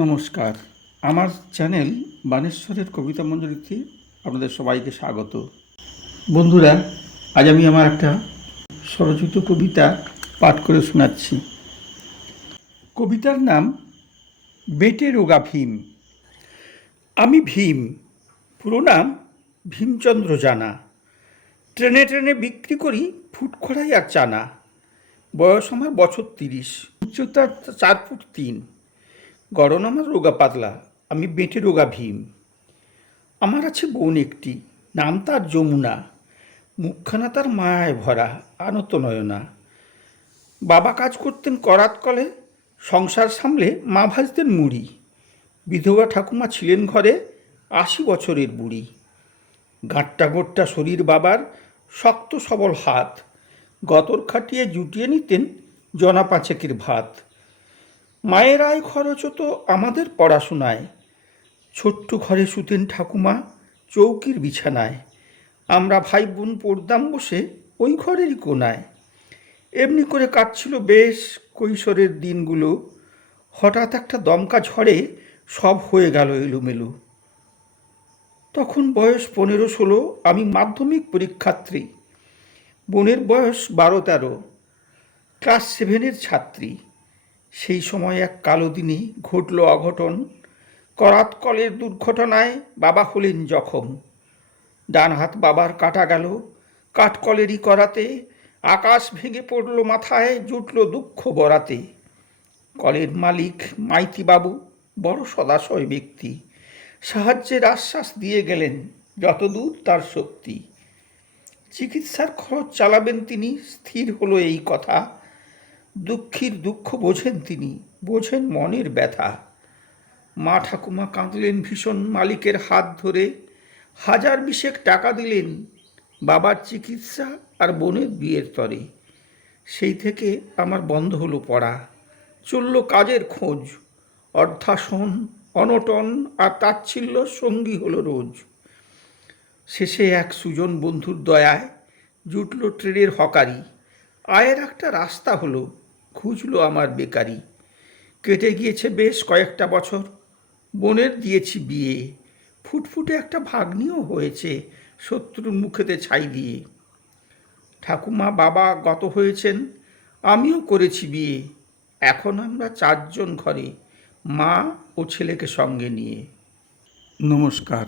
নমস্কার। আমার চ্যানেল বানেশ্বরের কবিতা মঞ্জুরিতে আপনাদের সবাইকে স্বাগত। বন্ধুরা, আজ আমি আমার একটা স্বরচিত কবিতা পাঠ করে শোনাচ্ছি। কবিতার নাম বেটে রোগা ভীম। আমি ভীম, পুরো নাম ভীমচন্দ্র জানা। ট্রেনে ট্রেনে বিক্রি করি ফুটখড়াই আর চানা। বয়স আমার বছর 30, উচ্চতা 4 ফুট 3। গড়ন আমার রোগা পাতলা, আমি বেটে রোগা ভীম। আমার আছে বোন একটি, নাম তার যমুনা। মুখখানা তার মায়ায় ভরা, আনত নয়না। বাবা কাজ করতেন করাত কলে, সংসার সামলে মা ভাজতেন মুড়ি। বিধবা ঠাকুমা ছিলেন ঘরে, 80 বছরের বুড়ি। গাঁট্টা গোট্টা শরীর বাবার, শক্ত সবল হাত। গতর খাটিয়ে জুটিয়ে নিতেন জনা পাঁচেকের ভাত। মায়ের আয় খরচ হতো আমাদের পড়াশোনায়। ছোট্ট ঘরে শুতেন ঠাকুমা চৌকির বিছানায়। আমরা ভাই বোন পড়তাম বসে ওই ঘরেরই কোনায়। এমনি করে কাটছিল বেশ কৈশোরের দিনগুলো। হঠাৎ একটা দমকা ঝড়ে সব হয়ে গেল এলোমেলো। তখন বয়স 15-16, আমি মাধ্যমিক পরীক্ষার্থী। বোনের বয়স 12-13, ক্লাস 7-এর ছাত্রী। সেই সময় এক কালো দিনে ঘটল অঘটন। করাত কলের দুর্ঘটনায় বাবা হলেন জখম। ডান হাত বাবার কাটা গেল কাঠকলেরই করাতে। আকাশ ভেঙে পড়ল মাথায়, জুটল দুঃখ বরাতে। কলের মালিক মাইতি বাবু বড় সদাশয় ব্যক্তি। সাহায্যের আশ্বাস দিয়ে গেলেন যতদূর তার শক্তি। চিকিৎসার খরচ চালাবেন তিনি, স্থির হলো এই কথা। দুঃখীর দুঃখ বোঝেন তিনি, বোঝেন মনের ব্যথা। মা ঠাকুমা কাঁদলেন ভীষণ মালিকের হাত ধরে। 1000 টাকা দিলেন বাবার চিকিৎসা আর বোনের বিয়ের তরে। সেই থেকে আমার বন্ধ হলো পড়া, চলল কাজের খোঁজ। অর্ধাসন, অনটন আর তাচ্ছিল্য সঙ্গী হলো রোজ। শেষে এক সুজন বন্ধুর দয়ায় জুটল ট্রেনের হকারি। আয়ের একটা রাস্তা হলো, খুঁজলো আমার বেকারি। কেটে গিয়েছে বেশ কয়েকটা বছর, বোনের দিয়েছি বিয়ে। ফুটফুটে একটা ভাগ্নিও হয়েছে শত্রুর মুখেতে ছাই দিয়ে। ঠাকুমা বাবা গত হয়েছেন, আমিও করেছি বিয়ে। এখন আমরা 4 জন ঘরে, মা ও ছেলেকে সঙ্গে নিয়ে। নমস্কার।